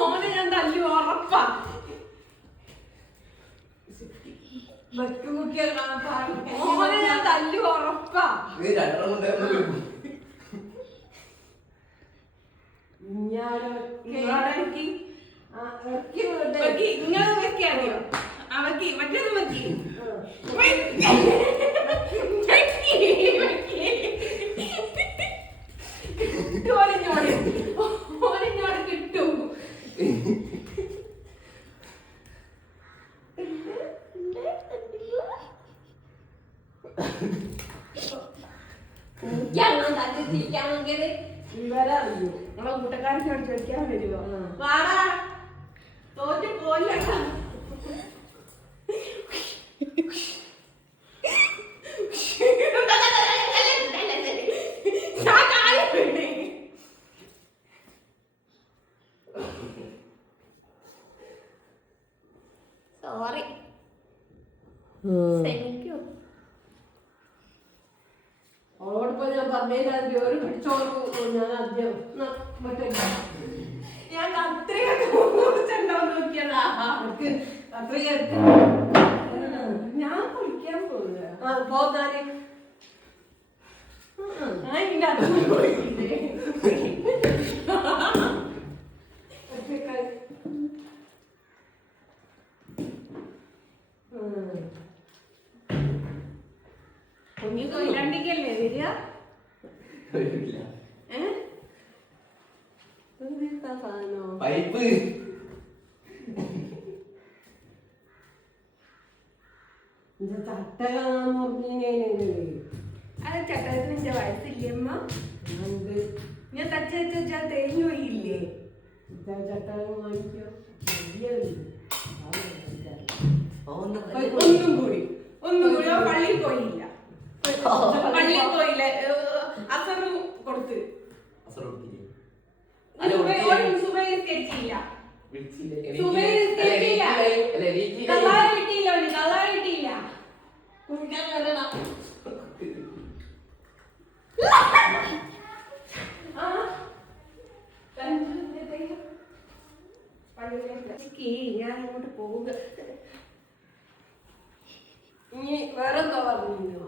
ഓനെ ഞാൻ തല്ലി ഉറപ്പാ. ഓനെ ഞാൻ തല്ലി ഉറപ്പാ. ഇങ്ങനെ വെക്കാറിയോ? അവക്ക് മറ്റേത് വെക്കി ഓരഞ്ഞോട് കിട്ടും. ണെങ്കിൽ ഇവരറിയൂ. നമ്മളെ കൂട്ടക്കാരനോട് ചോദിക്കാൻ വരുമോ? വാടാ തോറ്റു പോലെ സോറി. അവളോടിപ്പോ ഞാൻ പറഞ്ഞതിൽ ഒരു പിടിച്ചോറ് ഞാൻ ആദ്യം ഞാൻ അത്രയൊക്കെ കുറിച്ചുണ്ടാവും നോക്കിയതാ. അത്രയും ഞാൻ കുളിക്കാൻ പോകുക. പോകാന് ഇതിന്റെ അതൊന്നും പോയില്ലേ? കുഞ്ഞു കൊയിലാണ്ടിക്കല്ലേ വരിക? പൈപ്പ് അത് ചട്ടത്തിന് എന്റെ വയസ്സില്ലമ്മ. ഞാൻ തച്ച വെച്ചാൽ തേഞ്ഞു പോയില്ലേ? ഒന്നും കൂടി പള്ളിയിൽ പോയില്ല. പള്ളിയിൽ പോയില്ല. അസറും കൊടുത്ത് സുബൈസ്കരിച്ചില്ല. കിട്ടിയില്ല. ഞാൻ അങ്ങോട്ട് പോവുക. ഇനി വേറെന്താ പറഞ്ഞു?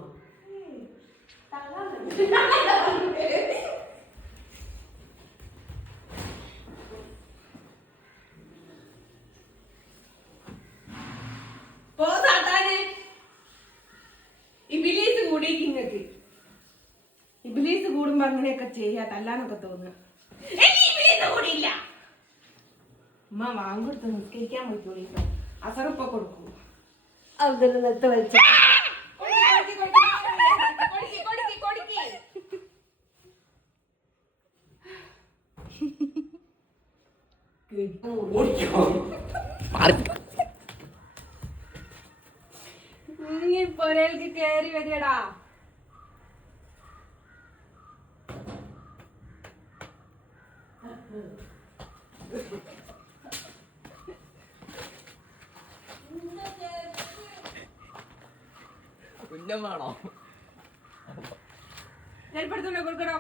ഇബിലീസ് കൂടിയേക്ക് ഇങ്ങക്ക്. ഇബിലീസ് കൂടുമ്പോ അങ്ങനെയൊക്കെ ചെയ്യാ, തല്ലാനൊക്കെ തോന്നുക. ഇബിലീസ് കൂടിയില്ല. ഉമ്മ വാങ്ങൊടുത്ത് നിസ്കരിക്കാൻ പോയിക്കോളി. അസറുപ്പ കൊടുക്കൂ. അതിന് നെത്ത് വലിച്ച പൊരയിലേക്ക് കേറി വരികടാ. കുഞ്ഞമാണോ? കൊടുക്കണോ?